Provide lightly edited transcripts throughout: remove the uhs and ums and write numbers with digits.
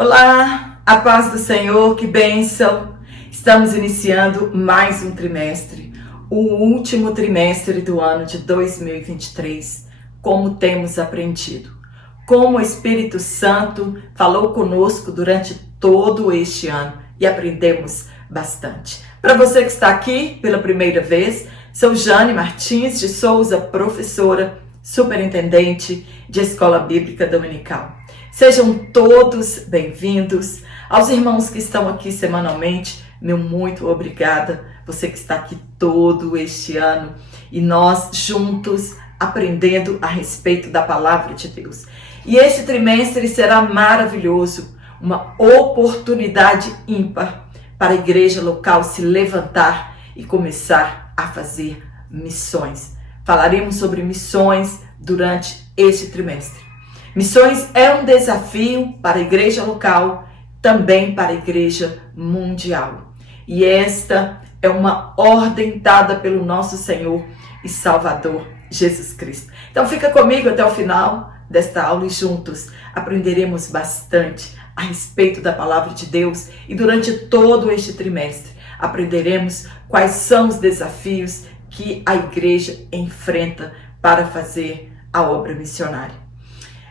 Olá, a paz do Senhor, que bênção! Estamos iniciando mais um trimestre, o último trimestre do ano de 2023. Como temos aprendido, como o Espírito Santo falou conosco durante todo este ano e aprendemos bastante. Para você que está aqui pela primeira vez, sou Jane Martins de Souza, professora, superintendente de Escola Bíblica Dominical. Sejam todos bem-vindos. Aos irmãos que estão aqui semanalmente, meu muito obrigada. Você que está aqui todo este ano e nós juntos aprendendo a respeito da palavra de Deus. E este trimestre será maravilhoso, uma oportunidade ímpar para a igreja local se levantar e começar a fazer missões. Falaremos sobre missões durante este trimestre. Missões é um desafio para a igreja local, também para a igreja mundial. E esta é uma ordem dada pelo nosso Senhor e Salvador Jesus Cristo. Então fica comigo até o final desta aula e juntos aprenderemos bastante a respeito da palavra de Deus e durante todo este trimestre aprenderemos quais são os desafios que a igreja enfrenta para fazer a obra missionária.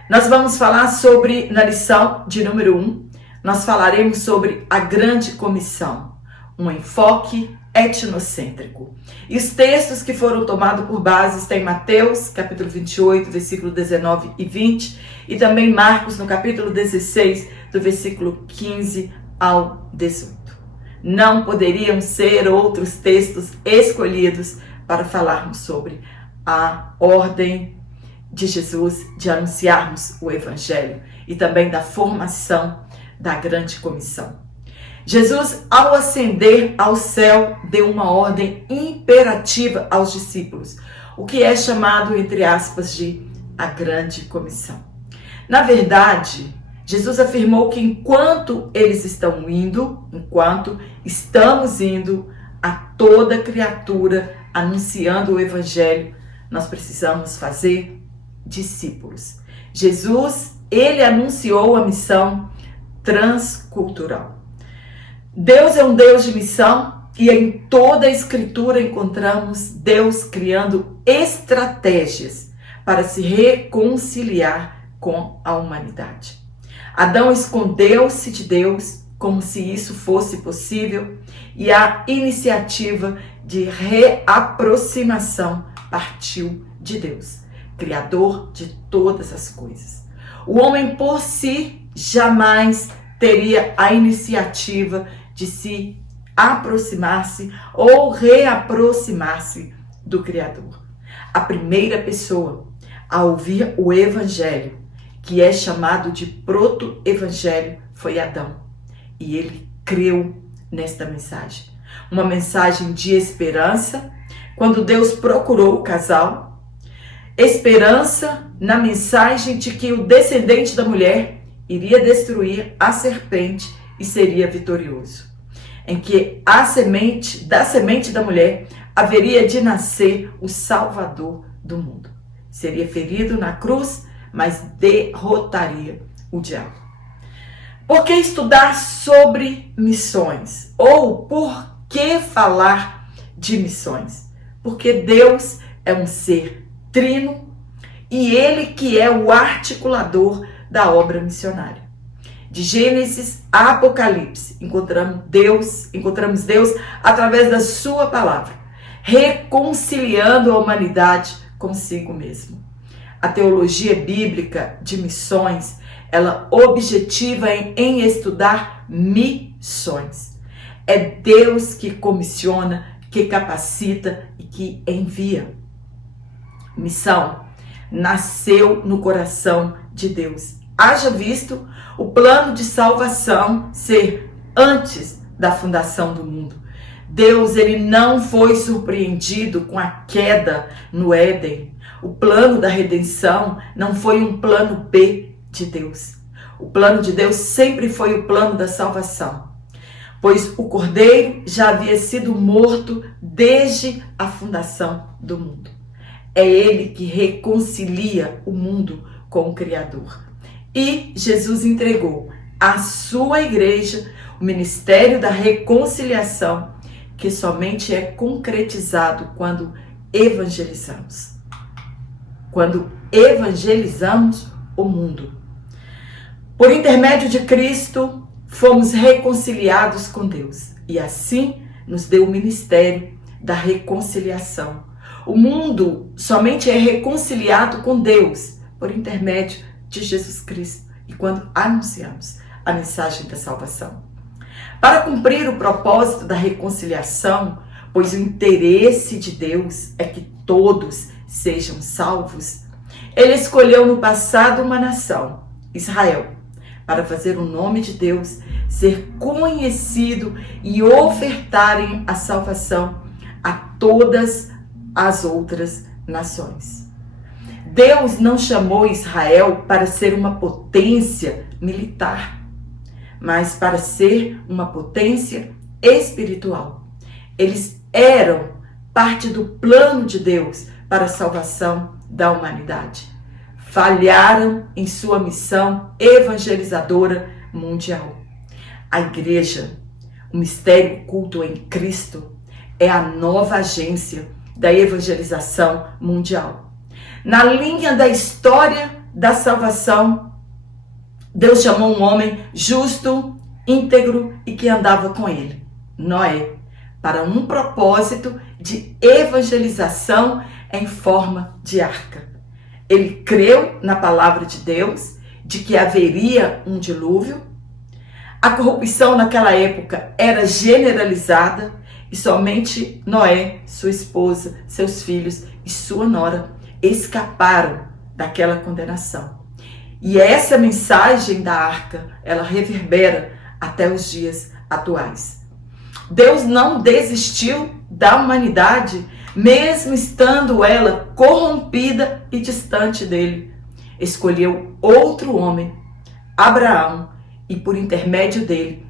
Nós vamos falar sobre, na lição de número 1, nós falaremos sobre a grande comissão, um enfoque etnocêntrico. E os textos que foram tomados por base estão em Mateus, capítulo 28, versículo 19 e 20, e também Marcos, no capítulo 16, do versículo 15 ao 18. Não poderiam ser outros textos escolhidos para falarmos sobre a ordem de Jesus de anunciarmos o Evangelho e também da formação da grande comissão. Jesus, ao ascender ao céu, deu uma ordem imperativa aos discípulos, o que é chamado, entre aspas, de a grande comissão. Na verdade, Jesus afirmou que enquanto estamos indo a toda criatura anunciando o Evangelho, nós precisamos fazer discípulos. Jesus, ele anunciou a missão transcultural. Deus é um Deus de missão e em toda a Escritura encontramos Deus criando estratégias para se reconciliar com a humanidade. Adão escondeu-se de Deus como se isso fosse possível e a iniciativa de reaproximação partiu de Deus, Criador de todas as coisas. O homem por si jamais teria a iniciativa de se aproximar-se ou reaproximar-se do Criador. A primeira pessoa a ouvir o Evangelho, que é chamado de proto-evangelho, foi Adão. E ele creu nesta mensagem. Uma mensagem de esperança, quando Deus procurou o casal. Esperança na mensagem de que o descendente da mulher iria destruir a serpente e seria vitorioso. Em que da semente da mulher haveria de nascer o Salvador do mundo. Seria ferido na cruz, mas derrotaria o diabo. Por que estudar sobre missões? Ou por que falar de missões? Porque Deus é um ser trino e ele que é o articulador da obra missionária. De Gênesis a Apocalipse, encontramos Deus através da sua palavra, reconciliando a humanidade consigo mesmo. A teologia bíblica de missões, ela objetiva em estudar missões. É Deus que comissiona, que capacita e que envia. Missão nasceu no coração de Deus. Haja visto o plano de salvação ser antes da fundação do mundo. Deus, ele não foi surpreendido com a queda no Éden. O plano da redenção não foi um plano B de Deus. O plano de Deus sempre foi o plano da salvação, pois o Cordeiro já havia sido morto desde a fundação do mundo. É ele que reconcilia o mundo com o Criador. E Jesus entregou à sua igreja o ministério da reconciliação, que somente é concretizado quando evangelizamos. Quando evangelizamos o mundo. Por intermédio de Cristo, fomos reconciliados com Deus. E assim nos deu o ministério da reconciliação. O mundo somente é reconciliado com Deus por intermédio de Jesus Cristo e quando anunciamos a mensagem da salvação. Para cumprir o propósito da reconciliação, pois o interesse de Deus é que todos sejam salvos, Ele escolheu no passado uma nação, Israel, para fazer o nome de Deus ser conhecido e ofertarem a salvação a todas as outras nações. Deus não chamou Israel para ser uma potência militar, mas para ser uma potência espiritual. Eles eram parte do plano de Deus para a salvação da humanidade. Falharam em sua missão evangelizadora mundial. A igreja, o mistério oculto em Cristo, é a nova agência da evangelização mundial. Na linha da história da salvação, Deus chamou um homem justo, íntegro e que andava com ele, Noé, para um propósito de evangelização em forma de arca. Ele creu na palavra de Deus, de que haveria um dilúvio. A corrupção naquela época era generalizada e somente Noé, sua esposa, seus filhos e sua nora escaparam daquela condenação. E essa mensagem da arca, ela reverbera até os dias atuais. Deus não desistiu da humanidade, mesmo estando ela corrompida e distante dele. Escolheu outro homem, Abraão, e por intermédio dele,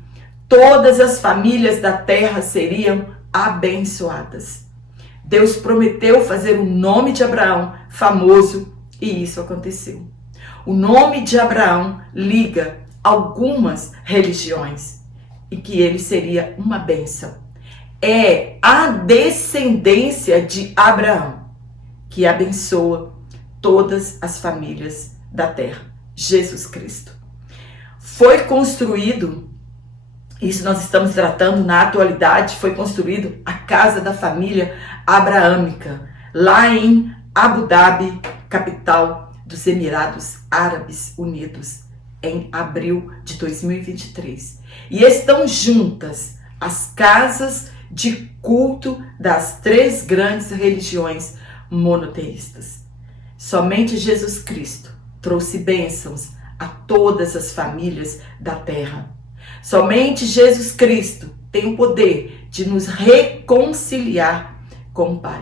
todas as famílias da terra seriam abençoadas. Deus prometeu fazer o nome de Abraão famoso e isso aconteceu. O nome de Abraão liga algumas religiões e que ele seria uma bênção. É a descendência de Abraão que abençoa todas as famílias da terra. Jesus Cristo. Foi construído, isso nós estamos tratando na atualidade, foi construído a casa da família abraâmica, lá em Abu Dhabi, capital dos Emirados Árabes Unidos, em abril de 2023. E estão juntas as casas de culto das três grandes religiões monoteístas. Somente Jesus Cristo trouxe bênçãos a todas as famílias da terra. Somente Jesus Cristo tem o poder de nos reconciliar com o Pai.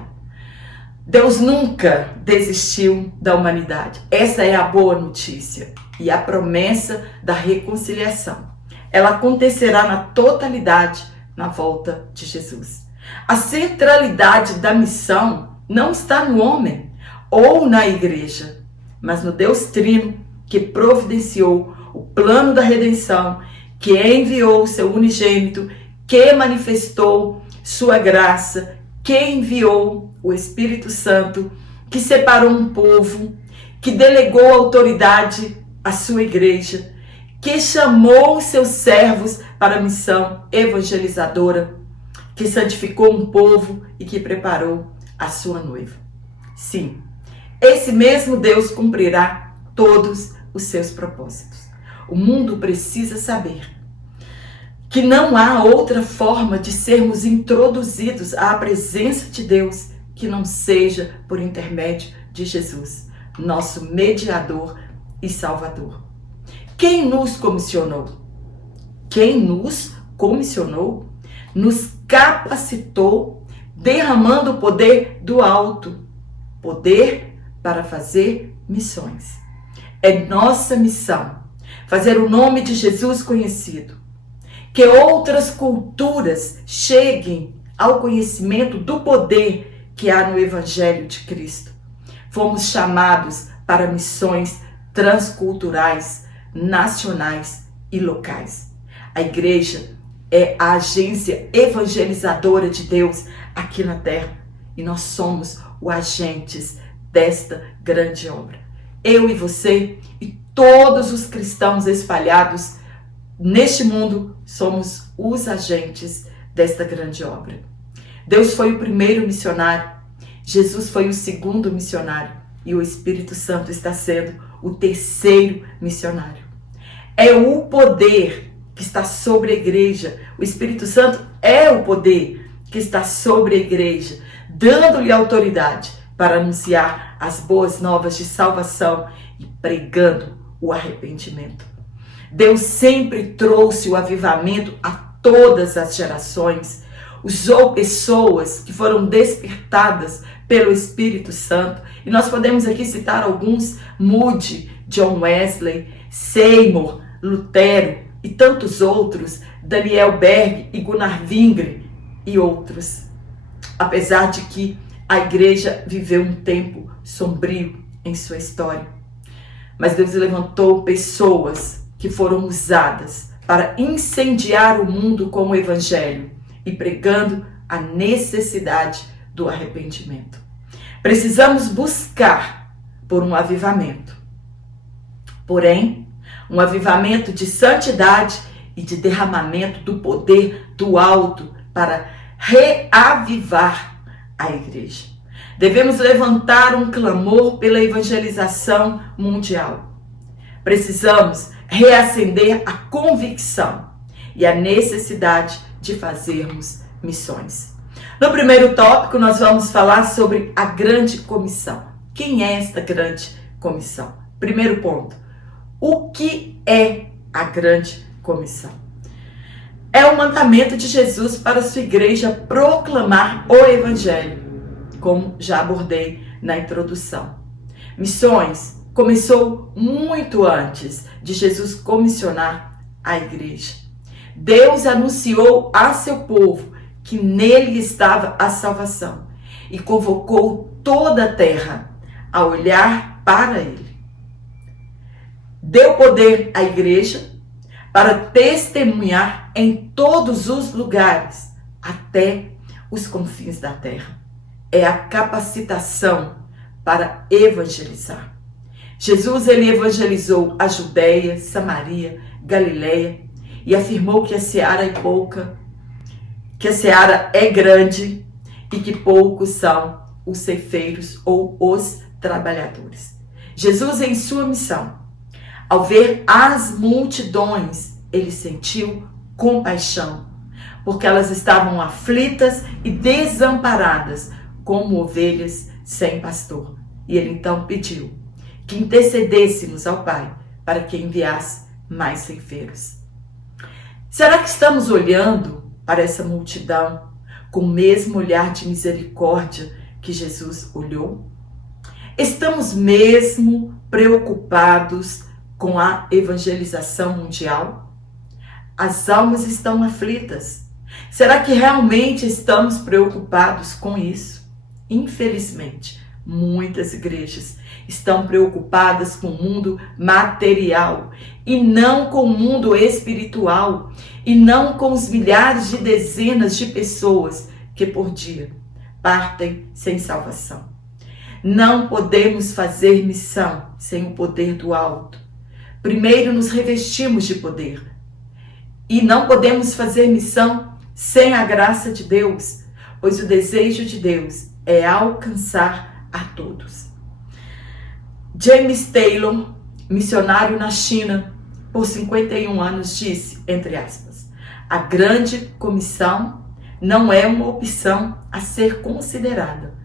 Deus nunca desistiu da humanidade. Essa é a boa notícia e a promessa da reconciliação. Ela acontecerá na totalidade na volta de Jesus. A centralidade da missão não está no homem ou na igreja, mas no Deus Trino que providenciou o plano da redenção, que enviou o seu unigênito, que manifestou sua graça, que enviou o Espírito Santo, que separou um povo, que delegou autoridade à sua igreja, que chamou os seus servos para a missão evangelizadora, que santificou um povo e que preparou a sua noiva. Sim, esse mesmo Deus cumprirá todos os seus propósitos. O mundo precisa saber que não há outra forma de sermos introduzidos à presença de Deus que não seja por intermédio de Jesus, nosso mediador e salvador. Quem nos comissionou? Quem nos comissionou? Nos capacitou, derramando o poder do alto, poder para fazer missões. É nossa missão fazer o nome de Jesus conhecido, que outras culturas cheguem ao conhecimento do poder que há no Evangelho de Cristo. Fomos chamados para missões transculturais, nacionais e locais. A igreja é a agência evangelizadora de Deus aqui na terra e nós somos os agentes desta grande obra. Eu e você e todos os cristãos espalhados neste mundo somos os agentes desta grande obra. Deus foi o primeiro missionário, Jesus foi o segundo missionário e o Espírito Santo está sendo o terceiro missionário. É o poder que está sobre a igreja. O Espírito Santo é o poder que está sobre a igreja, dando-lhe autoridade para anunciar as boas novas de salvação e pregando o arrependimento. Deus sempre trouxe o avivamento a todas as gerações. Usou pessoas que foram despertadas pelo Espírito Santo. E nós podemos aqui citar alguns: Moody, John Wesley, Seymour, Lutero e tantos outros, Daniel Berg e Gunnar Wingre e outros. Apesar de que a igreja viveu um tempo sombrio em sua história. Mas Deus levantou pessoas que foram usadas para incendiar o mundo com o evangelho e pregando a necessidade do arrependimento. Precisamos buscar por um avivamento. Porém, um avivamento de santidade e de derramamento do poder do alto para reavivar a igreja. Devemos levantar um clamor pela evangelização mundial. Precisamos reacender a convicção e a necessidade de fazermos missões. No primeiro tópico, nós vamos falar sobre a grande comissão. Quem é esta grande comissão? Primeiro ponto. O que é a grande comissão? É o mandamento de Jesus para a sua igreja proclamar o evangelho, como já abordei na introdução. Missões começou muito antes de Jesus comissionar a igreja. Deus anunciou a seu povo que nele estava a salvação e convocou toda a terra a olhar para ele. Deu poder à igreja para testemunhar em todos os lugares, até os confins da terra. É a capacitação para evangelizar. Jesus, ele evangelizou a Judeia, Samaria, Galileia e afirmou que a seara é pouca, que a seara é grande e que poucos são os ceifeiros ou os trabalhadores. Jesus, em sua missão, ao ver as multidões, ele sentiu compaixão, porque elas estavam aflitas e desamparadas, como ovelhas sem pastor. E ele então pediu que intercedêssemos ao Pai para que enviasse mais ceifeiros. Será que estamos olhando para essa multidão com o mesmo olhar de misericórdia que Jesus olhou? Estamos mesmo preocupados com a evangelização mundial? As almas estão aflitas. Será que realmente estamos preocupados com isso? Infelizmente, muitas igrejas estão preocupadas com o mundo material e não com o mundo espiritual e não com os milhares de dezenas de pessoas que por dia partem sem salvação. Não podemos fazer missão sem o poder do alto. Primeiro nos revestimos de poder e não podemos fazer missão sem a graça de Deus, pois o desejo de Deus é alcançar a todos. James Taylor, missionário na China por 51 anos, disse, entre aspas, a grande comissão não é uma opção a ser considerada,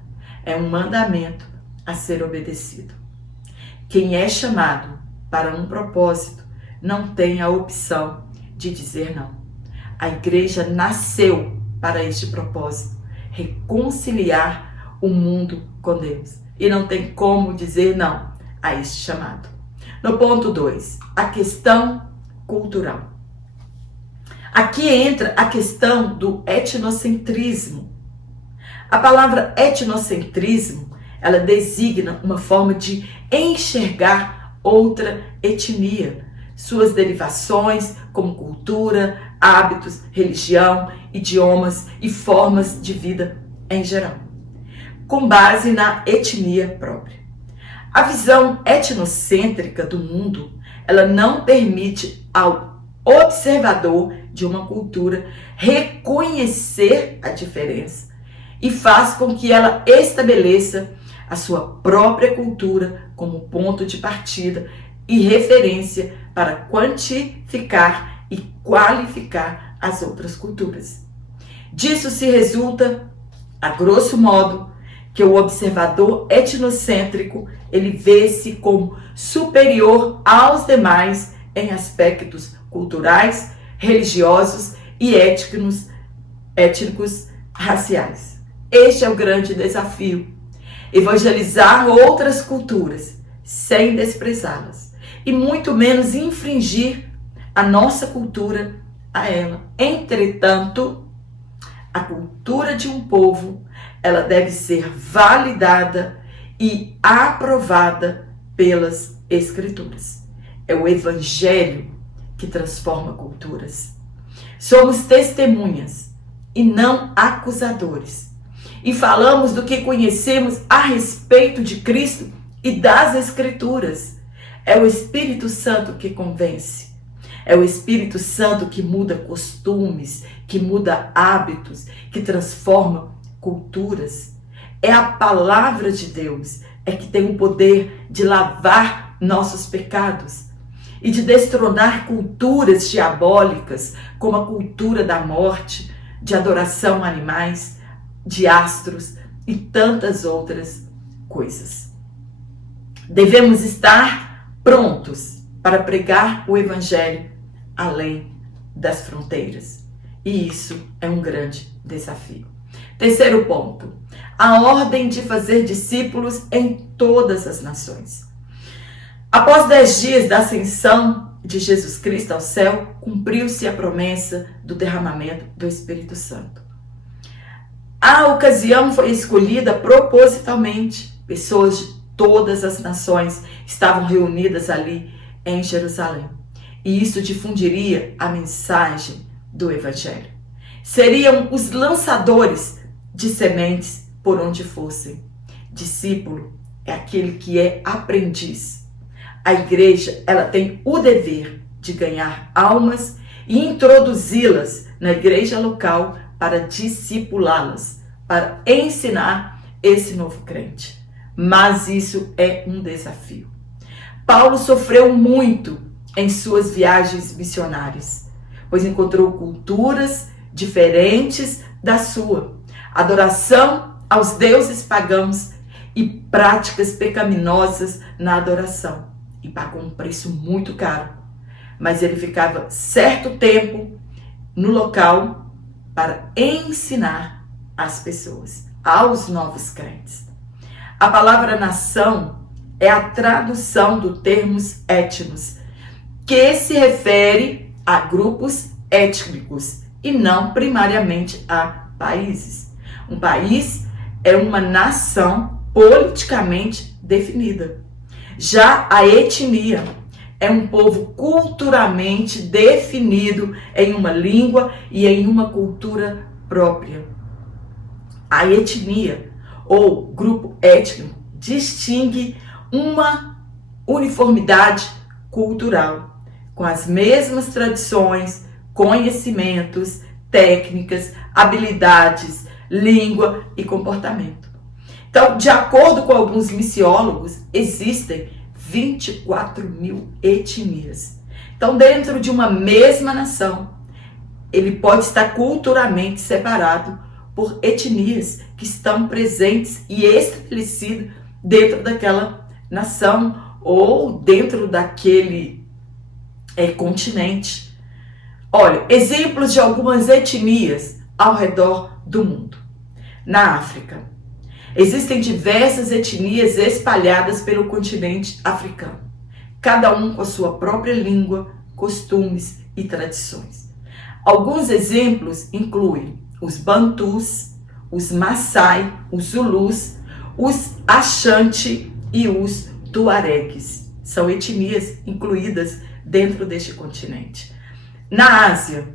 é um mandamento a ser obedecido. Quem é chamado para um propósito não tem a opção de dizer não. A igreja nasceu para este propósito, reconciliar o mundo com Deus. E não tem como dizer não a este chamado. No ponto 2, a questão cultural. Aqui entra a questão do etnocentrismo. A palavra etnocentrismo, ela designa uma forma de enxergar outra etnia, suas derivações como cultura, hábitos, religião, idiomas e formas de vida em geral, com base na etnia própria. A visão etnocêntrica do mundo, ela não permite ao observador de uma cultura reconhecer a diferença e faz com que ela estabeleça a sua própria cultura como ponto de partida e referência para quantificar e qualificar as outras culturas. Disso se resulta, a grosso modo, que o observador etnocêntrico ele vê-se como superior aos demais em aspectos culturais, religiosos e étnicos, raciais. Este é o grande desafio: evangelizar outras culturas sem desprezá-las e muito menos infringir a nossa cultura a ela. Entretanto, a cultura de um povo, ela deve ser validada e aprovada pelas Escrituras. É o Evangelho que transforma culturas. Somos testemunhas e não acusadores. E falamos do que conhecemos a respeito de Cristo e das Escrituras. É o Espírito Santo que convence. É o Espírito Santo que muda costumes, que muda hábitos, que transforma culturas. É a palavra de Deus, é que tem o poder de lavar nossos pecados e de destronar culturas diabólicas, como a cultura da morte, de adoração a animais, de astros e tantas outras coisas. Devemos estar prontos para pregar o Evangelho além das fronteiras. E isso é um grande desafio. Terceiro ponto: a ordem de fazer discípulos em todas as nações. Após 10 dias da ascensão de Jesus Cristo ao céu, cumpriu-se a promessa do derramamento do Espírito Santo. A ocasião foi escolhida propositalmente. Pessoas de todas as nações estavam reunidas ali em Jerusalém. E isso difundiria a mensagem do Evangelho. Seriam os lançadores de sementes por onde fossem. Discípulo é aquele que é aprendiz. A igreja, ela tem o dever de ganhar almas e introduzi-las na igreja local para discipulá-las, para ensinar esse novo crente. Mas isso é um desafio. Paulo sofreu muito em suas viagens missionárias, pois encontrou culturas diferentes da sua, adoração aos deuses pagãos e práticas pecaminosas na adoração, e pagou um preço muito caro. Mas ele ficava certo tempo no local para ensinar as pessoas, aos novos crentes. A palavra nação é a tradução do termo etnos, que se refere a grupos étnicos e não primariamente a países. Um país é uma nação politicamente definida. Já a etnia é um povo culturalmente definido em uma língua e em uma cultura própria. A etnia ou grupo étnico distingue uma uniformidade cultural, com as mesmas tradições, conhecimentos, técnicas, habilidades, língua e comportamento. Então, de acordo com alguns missiólogos, existem 24.000 etnias. Então, dentro de uma mesma nação, ele pode estar culturalmente separado por etnias que estão presentes e estabelecidas dentro daquela nação ou dentro daquele continente. Olha, exemplos de algumas etnias ao redor do mundo. Na África, existem diversas etnias espalhadas pelo continente africano, cada um com a sua própria língua, costumes e tradições. Alguns exemplos incluem os Bantus, os Maasai, os Zulus, os Ashanti e os Tuaregs. São etnias incluídas dentro deste continente. Na Ásia,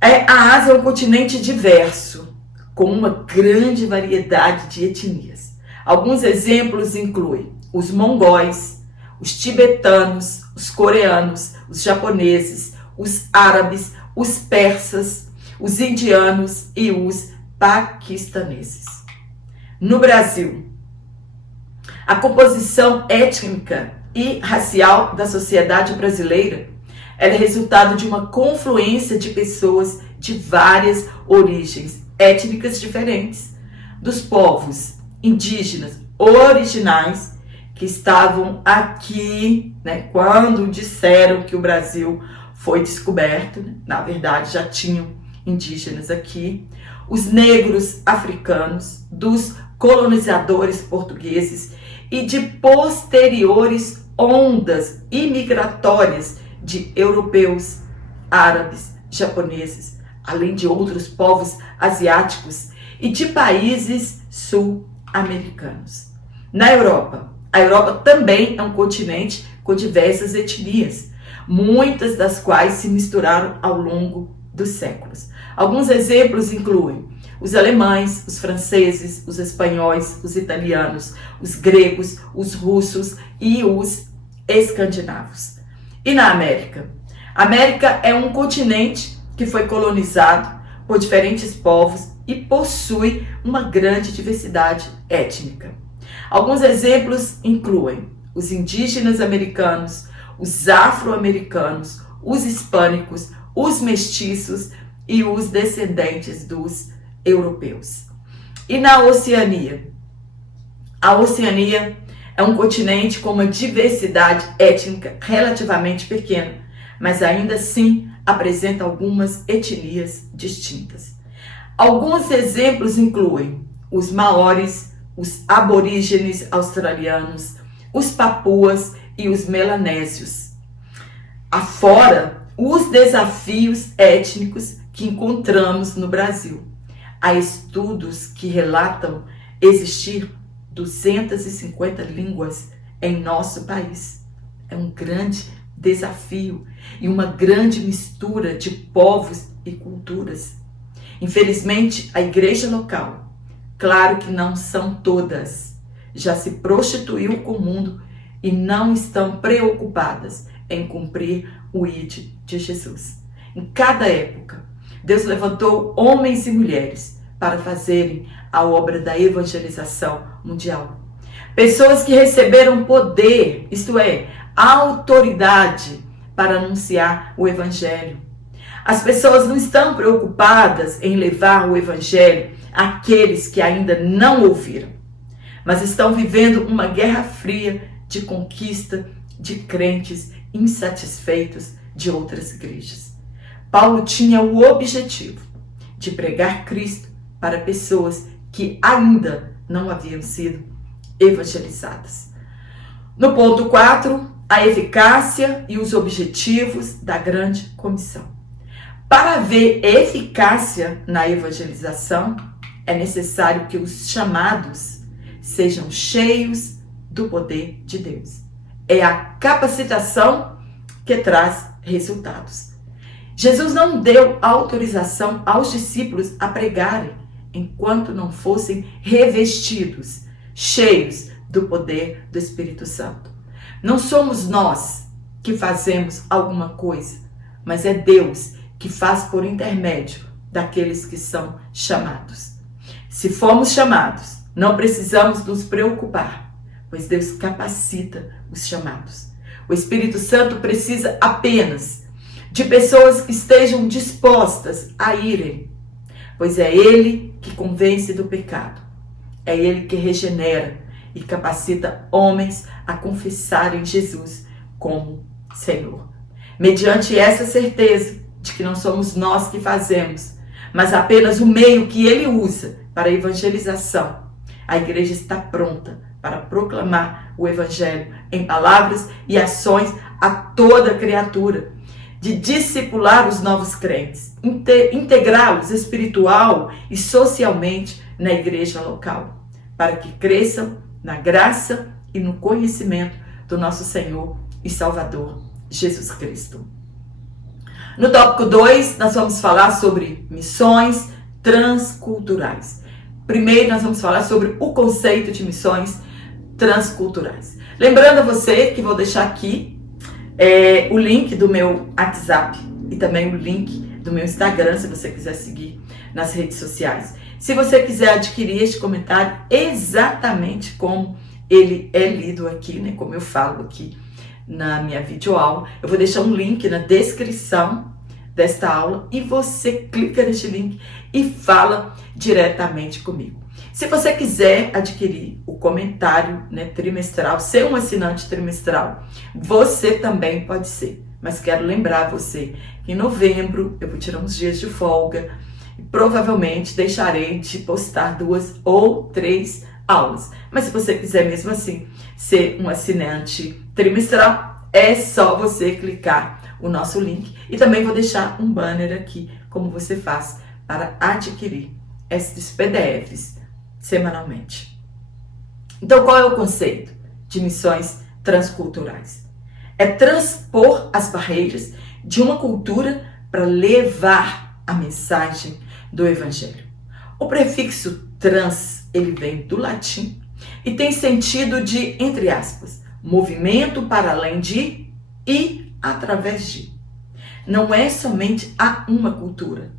a Ásia é um continente diverso, com uma grande variedade de etnias. Alguns exemplos incluem os mongóis, os tibetanos, os coreanos, os japoneses, os árabes, os persas, os indianos e os paquistaneses. No Brasil, a composição étnica e racial da sociedade brasileira é resultado de uma confluência de pessoas de várias origens étnicas diferentes, dos povos indígenas originais que estavam aqui, quando disseram que o Brasil foi descoberto, na verdade já tinham indígenas aqui, os negros africanos, dos colonizadores portugueses e de posteriores ondas imigratórias de europeus, árabes, japoneses, além de outros povos asiáticos e de países sul-americanos. Na Europa, a Europa também é um continente com diversas etnias, muitas das quais se misturaram ao longo dos séculos. Alguns exemplos incluem os alemães, os franceses, os espanhóis, os italianos, os gregos, os russos e os escandinavos. E na América? A América é um continente que foi colonizado por diferentes povos e possui uma grande diversidade étnica. Alguns exemplos incluem os indígenas americanos, os afro-americanos, os hispânicos, os mestiços e os descendentes dos europeus. E na Oceania? A Oceania é um continente com uma diversidade étnica relativamente pequena, mas ainda assim apresenta algumas etnias distintas. Alguns exemplos incluem os maoris, os aborígenes australianos, os papuas e os melanésios. Afora os desafios étnicos que encontramos no Brasil. Há estudos que relatam existir 250 línguas em nosso país. É um grande desafio e uma grande mistura de povos e culturas. Infelizmente, a igreja local, claro que não são todas, já se prostituiu com o mundo e não estão preocupadas em cumprir o ID de Jesus. Em cada época, Deus levantou homens e mulheres para fazerem a obra da evangelização mundial. Pessoas que receberam poder, isto é, autoridade para anunciar o evangelho. As pessoas não estão preocupadas em levar o evangelho àqueles que ainda não ouviram, mas estão vivendo uma guerra fria de conquista de crentes insatisfeitos de outras igrejas. Paulo tinha o objetivo de pregar Cristo para pessoas que ainda não haviam sido evangelizadas. No ponto 4, a eficácia e os objetivos da grande comissão. Para haver eficácia na evangelização, é necessário que os chamados sejam cheios do poder de Deus. É a capacitação que traz resultados. Jesus não deu autorização aos discípulos a pregarem enquanto não fossem revestidos, cheios do poder do Espírito Santo. Não somos nós que fazemos alguma coisa, mas é Deus que faz por intermédio daqueles que são chamados. Se fomos chamados, não precisamos nos preocupar, pois Deus capacita os chamados. O Espírito Santo precisa apenas de pessoas que estejam dispostas a irem, pois é Ele que convence do pecado, é Ele que regenera e capacita homens a confessarem Jesus como Senhor. Mediante essa certeza de que não somos nós que fazemos, mas apenas o meio que Ele usa para a evangelização, a igreja está pronta para proclamar o evangelho em palavras e ações a toda criatura, de discipular os novos crentes, integrá-los espiritual e socialmente na igreja local, para que cresçam na graça e no conhecimento do nosso Senhor e Salvador, Jesus Cristo. No tópico 2, nós vamos falar sobre missões transculturais. Primeiro, nós vamos falar sobre o conceito de missões transculturais. Lembrando a você que vou deixar aqui o link do meu WhatsApp e também o link do meu Instagram, se você quiser seguir nas redes sociais. Se você quiser adquirir este comentário exatamente como ele é lido aqui, né, como eu falo aqui na minha videoaula, eu vou deixar um link na descrição desta aula e você clica neste link e fala diretamente comigo. Se você quiser adquirir o comentário, né, trimestral, ser um assinante trimestral, você também pode ser. Mas quero lembrar você que em novembro eu vou tirar uns dias de folga e provavelmente deixarei de postar 2 ou 3 aulas. Mas se você quiser mesmo assim ser um assinante trimestral, é só você clicar o nosso link. E também vou deixar um banner aqui, como você faz para adquirir esses PDFs semanalmente. Então, qual é o conceito de missões transculturais? É transpor as barreiras de uma cultura para levar a mensagem do Evangelho. O prefixo trans, ele vem do latim e tem sentido de, entre aspas, movimento para além de e através de. Não é somente a uma cultura,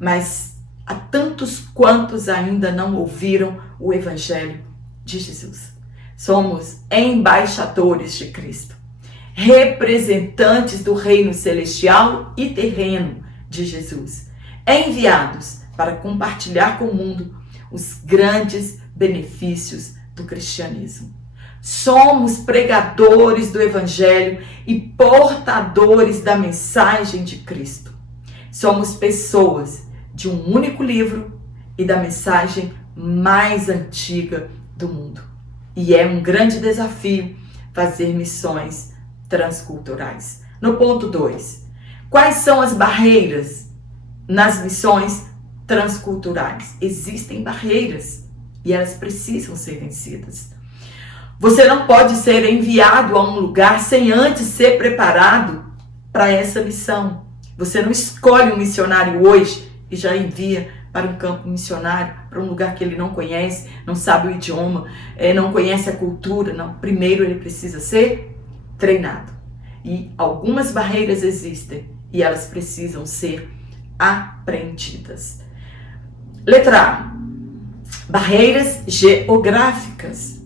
mas a tantos quantos ainda não ouviram o Evangelho de Jesus. Somos embaixadores de Cristo, representantes do reino celestial e terreno de Jesus, enviados para compartilhar com o mundo os grandes benefícios do cristianismo. Somos pregadores do Evangelho e portadores da mensagem de Cristo. Somos pessoas de um único livro e da mensagem mais antiga do mundo. E é um grande desafio fazer missões transculturais. No ponto 2, quais são as barreiras nas missões transculturais? Existem barreiras e elas precisam ser vencidas. Você não pode ser enviado a um lugar sem antes ser preparado para essa missão. Você não escolhe um missionário hoje e já envia para um campo missionário, para um lugar que ele não conhece, não sabe o idioma, não conhece a cultura. Não. Primeiro ele precisa ser treinado. E algumas barreiras existem e elas precisam ser aprendidas. Letra A. Barreiras geográficas.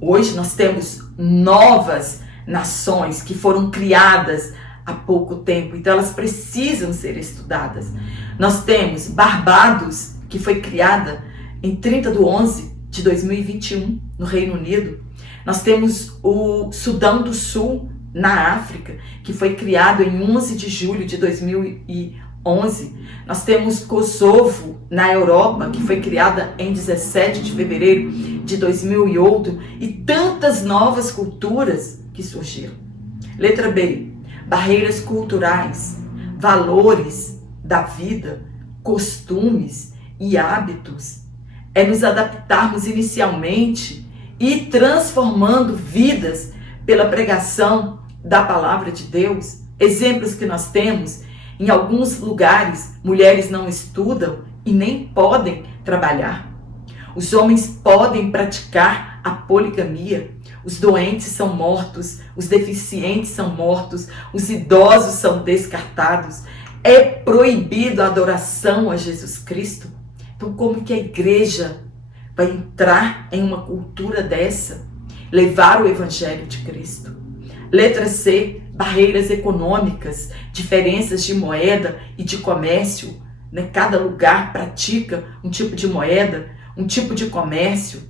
Hoje nós temos novas nações que foram criadas há pouco tempo, então elas precisam ser estudadas. Nós temos Barbados, que foi criada em 30/11/2021 no Reino Unido. Nós temos o Sudão do Sul, na África, que foi criado em 11 de julho de 2011. Nós temos Kosovo, na Europa, que foi criada em 17 de fevereiro de 2008, e tantas novas culturas que surgiram. Letra B. Barreiras culturais, valores da vida, costumes e hábitos. É nos adaptarmos inicialmente e transformando vidas pela pregação da palavra de Deus. Exemplos que nós temos: em alguns lugares, mulheres não estudam e nem podem trabalhar. Os homens podem praticar a poligamia. Os doentes são mortos, os deficientes são mortos, os idosos são descartados. É proibido a adoração a Jesus Cristo. Então, como que a igreja vai entrar em uma cultura dessa? Levar o Evangelho de Cristo. Letra C. Barreiras econômicas, diferenças de moeda e de comércio. Né? Cada lugar pratica um tipo de moeda, um tipo de comércio.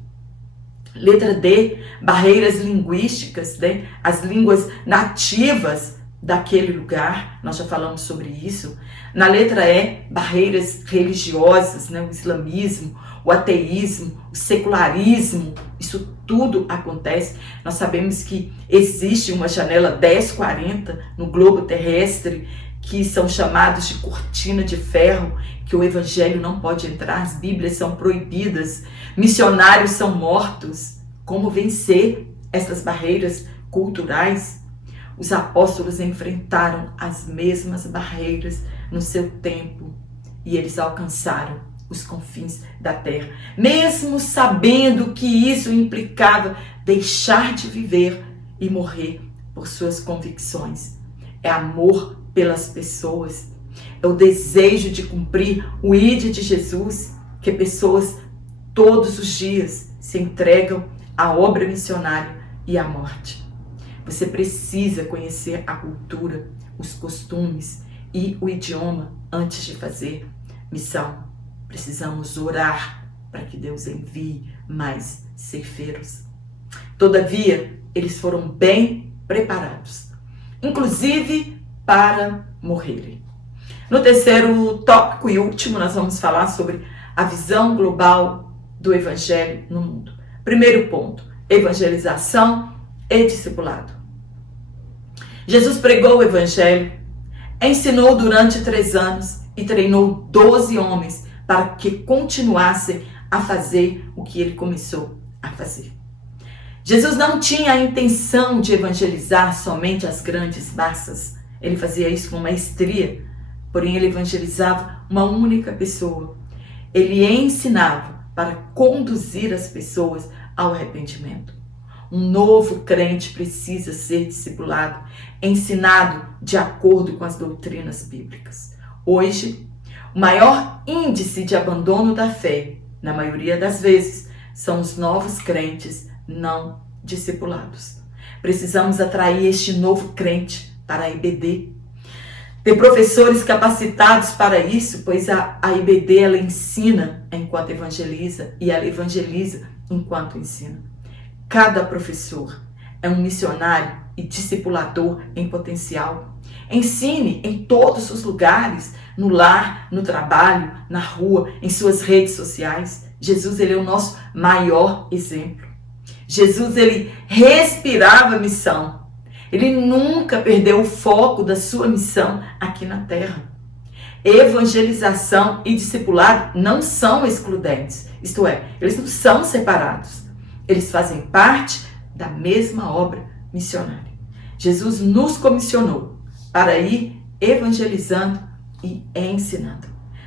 Letra D. Barreiras linguísticas, né? As línguas nativas daquele lugar. Nós já falamos sobre isso. Na letra E. Barreiras religiosas, né? O islamismo, o ateísmo, o secularismo. Isso tudo acontece. Nós sabemos que existe uma janela 1040 no globo terrestre, que são chamados de cortina de ferro, que o evangelho não pode entrar, as bíblias são proibidas, missionários são mortos. Como vencer essas barreiras culturais? Os apóstolos enfrentaram as mesmas barreiras no seu tempo e eles alcançaram os confins da terra, mesmo sabendo que isso implicava deixar de viver e morrer por suas convicções. É amor pelas pessoas, é o desejo de cumprir o ID de Jesus, que pessoas todos os dias se entregam à obra missionária e à morte. Você precisa conhecer a cultura, os costumes e o idioma antes de fazer missão. Precisamos orar para que Deus envie mais ceifeiros. Todavia, eles foram bem preparados, inclusive para morrerem. No terceiro tópico e último, nós vamos falar sobre a visão global do Evangelho no mundo. Primeiro ponto, evangelização e discipulado. Jesus pregou o Evangelho, ensinou durante 3 anos e treinou 12 homens para que continuassem a fazer o que ele começou a fazer. Jesus não tinha a intenção de evangelizar somente as grandes massas. Ele fazia isso com maestria, porém ele evangelizava uma única pessoa. Ele ensinava para conduzir as pessoas ao arrependimento. Um novo crente precisa ser discipulado, ensinado de acordo com as doutrinas bíblicas. Hoje, o maior índice de abandono da fé, na maioria das vezes, são os novos crentes não discipulados. Precisamos atrair este novo crente para a IBD. Ter professores capacitados para isso, pois a IBD ela ensina enquanto evangeliza e ela evangeliza enquanto ensina. Cada professor é um missionário e discipulador em potencial. Ensine em todos os lugares, no lar, no trabalho, na rua, em suas redes sociais. Jesus, ele é o nosso maior exemplo. Jesus, ele respirava missão. Ele nunca perdeu o foco da sua missão aqui na terra. Evangelização e discipulado não são excludentes, isto é, eles não são separados. Eles fazem parte da mesma obra missionária. Jesus nos comissionou para ir evangelizando e ensinando.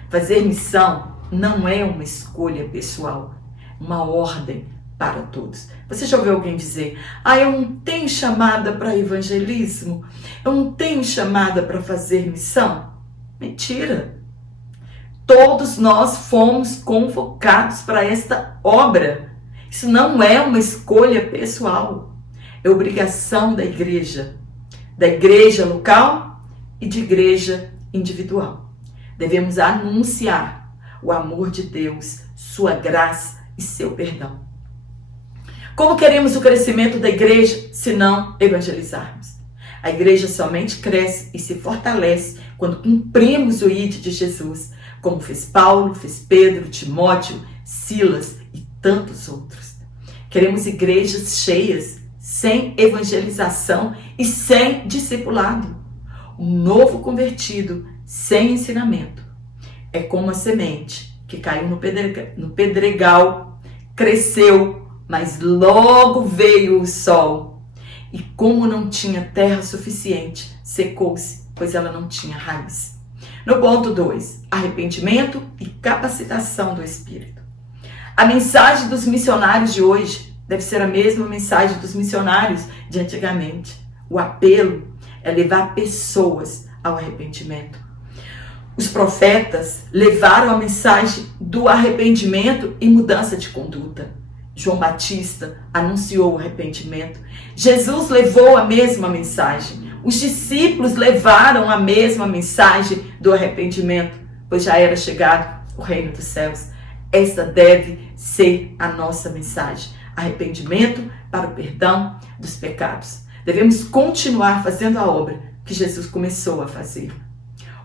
Fazer missão não é uma escolha pessoal, uma ordem para todos. Você já ouviu alguém dizer: eu não tenho chamada para evangelismo, eu não tenho chamada para fazer missão? Mentira! Todos nós fomos convocados para esta obra. Isso não é uma escolha pessoal, é obrigação da igreja local e de igreja individual. Devemos anunciar o amor de Deus, sua graça e seu perdão. Como queremos o crescimento da igreja se não evangelizarmos? A igreja somente cresce e se fortalece quando cumprimos o ID de Jesus, como fez Paulo, fez Pedro, Timóteo, Silas e tantos outros. Queremos igrejas cheias, sem evangelização e sem discipulado. Um novo convertido sem ensinamento é como a semente que caiu no pedregal, cresceu, mas logo veio o sol. E como não tinha terra suficiente, secou-se, pois ela não tinha raiz. No ponto 2, arrependimento e capacitação do Espírito. A mensagem dos missionários de hoje deve ser a mesma mensagem dos missionários de antigamente. O apelo é levar pessoas ao arrependimento. Os profetas levaram a mensagem do arrependimento e mudança de conduta. João Batista anunciou o arrependimento. Jesus levou a mesma mensagem. Os discípulos levaram a mesma mensagem do arrependimento, pois já era chegado o reino dos céus. Esta deve ser a nossa mensagem. Arrependimento para o perdão dos pecados. Devemos continuar fazendo a obra que Jesus começou a fazer.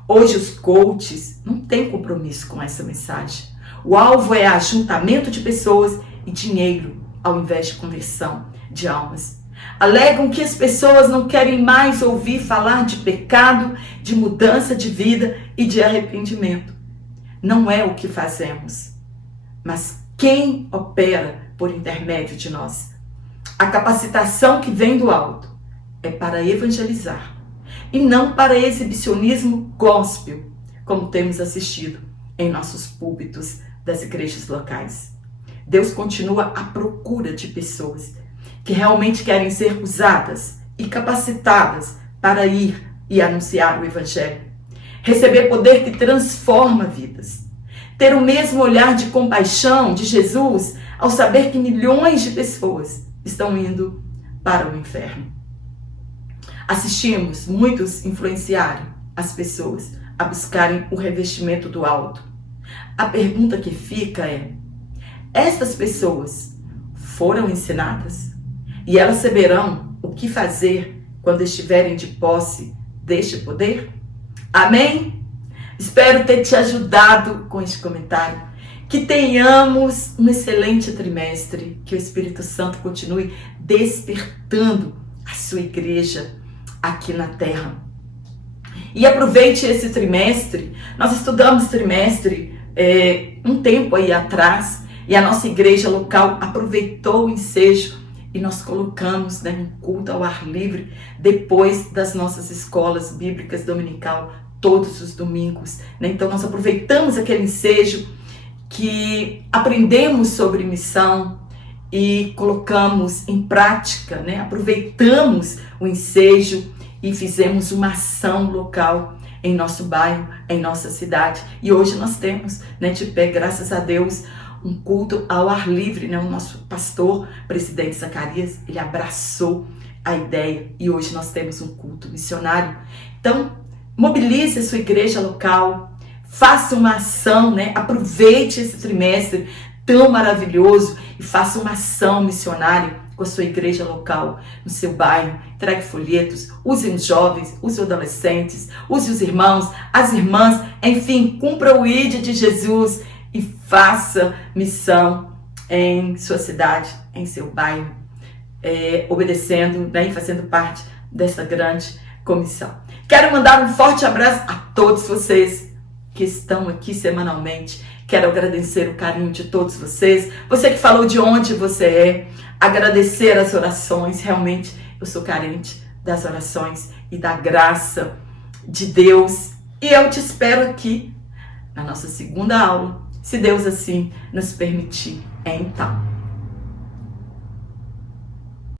Hoje os coaches não têm compromisso com essa mensagem. O alvo é ajuntamento de pessoas e dinheiro, ao invés de conversão de almas. Alegam que as pessoas não querem mais ouvir falar de pecado, de mudança de vida e de arrependimento. Não é o que fazemos, mas quem opera por intermédio de nós. A capacitação que vem do alto é para evangelizar e não para exibicionismo gospel, como temos assistido em nossos púlpitos das igrejas locais. Deus continua à procura de pessoas que realmente querem ser usadas e capacitadas para ir e anunciar o Evangelho. Receber poder que transforma vidas. Ter o mesmo olhar de compaixão de Jesus ao saber que milhões de pessoas estão indo para o inferno. Assistimos muitos influenciarem as pessoas a buscarem o revestimento do alto. A pergunta que fica é: estas pessoas foram ensinadas? E elas saberão o que fazer quando estiverem de posse deste poder? Amém? Espero ter te ajudado com este comentário. Que tenhamos um excelente trimestre. Que o Espírito Santo continue despertando a sua igreja aqui na terra. E aproveite esse trimestre. Nós estudamos trimestre um tempo aí atrás. E a nossa igreja local aproveitou o ensejo e nós colocamos um culto ao ar livre depois das nossas escolas bíblicas dominical, todos os domingos. Então nós aproveitamos aquele ensejo que aprendemos sobre missão e colocamos em prática, aproveitamos o ensejo e fizemos uma ação local em nosso bairro, em nossa cidade. E hoje nós temos, de pé, graças a Deus, um culto ao ar livre, O nosso pastor, presidente Zacarias, ele abraçou a ideia e hoje nós temos um culto missionário. Então, mobilize a sua igreja local, faça uma ação, Aproveite esse trimestre tão maravilhoso e faça uma ação missionária com a sua igreja local, no seu bairro. Entregue folhetos, use os jovens, use os adolescentes, use os irmãos, as irmãs, enfim, cumpra o ID de Jesus e faça missão em sua cidade, em seu bairro, obedecendo e fazendo parte dessa grande comissão. Quero mandar um forte abraço a todos vocês que estão aqui semanalmente. Quero agradecer o carinho de todos vocês. Você que falou de onde você é, agradecer as orações. Realmente eu sou carente das orações e da graça de Deus. E eu te espero aqui na nossa segunda aula, se Deus assim nos permitir. Então,